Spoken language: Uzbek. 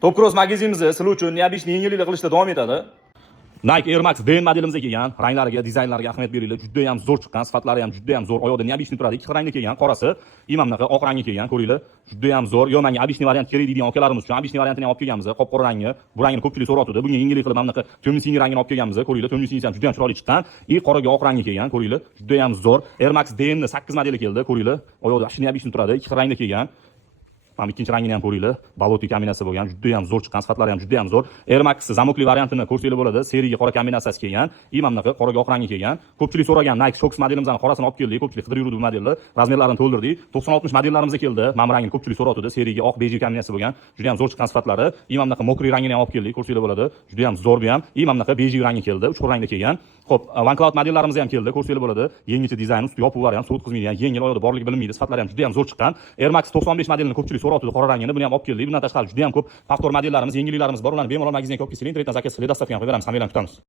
Top Cross magazinimiz sizlar uchun neobычный yengilliklar qilishda davom etadi. Nike Air Max DN modelimizga kelgan, ranglariga, dizaynlariga ahamiyat beringlar. Juda ham zo'r chiqqan, sifatlari ham juda ham zo'r. Oyoqda neobычный turadi. Ikki xil rangda kelgan, qorasi, imamnaqa oq rangga kelgan, ko'ringlar. Juda ham zo'r. Yo, menga obычный variant kerak deydigan akalarimiz uchun obычный variantini ham olib kelganmiz. Qop-qora rangi. Bu rangni ko'pchilik so'rayotdi. Bunga yengillik qilib mamnaqa temir siniy rangini olib kelganmiz. Ko'ringlar, temir siniy ham juda ham chiroyli chiqqan. Qoraga oq rangi kelgan, ko'ringlar. Juda ham zo'r. Air Max DN 8 modeli keldi, ko'ringlar. Oyoqda shunday obычный turadi. Ikki xil rangda kelgan. Mana ikkinchi rangini ham ko'ringlar. Balotik kombinatsiya bo'lgan, juda ham zo'r chiqqan, sifatlari ham juda ham zo'r. Air Max zamokli variantini ko'rsanglar bo'ladi. Seriyaga qora kombinatsiyasi kelgan. Imamnaqa qoraga oq rangi kelgan. Ko'pchilik so'ragan Nike Fox modelimizning qorasini olib keldik. Ko'pchilik qidirib yurdi bu modelni. Razmerlarini to'ldirdik. 90-60 modellarimizga keldi. Mana rangini ko'pchilik so'rayotdi. Seriyaga oq beji kombinatsiya bo'lgan. Juda ham zo'r chiqqan sifatlari. Imamnaqa mokriy rangini ham olib keldik. Ko'rsanglar bo'ladi. Juda ham zo'r bu ham. Imamnaqa beji rangi keldi. Uch xil rangda kelgan. Xo'p, OneCloud modellarimiz ham keldi. Ko'rsanglar bo'ladi. Yangicha dizayn, usti yopiq variant, sovuq qizmaydi, yengil oyoqda borligi bilinmaydi. Sifatlari ham juda ham zo'r chiqqan. Air Max 95 modelini ko'pchilik so'rayotdi qora rangini. Buni ham olib keldik. Bundan tashqari juda ham ko'p faktor modellarimiz, yengilliklarimiz bor. Ularni bemalol magazinga olib kelsanglar, internetdan zakaz qilib, dastavka ham qilib beramiz. Hammalarni kutamiz.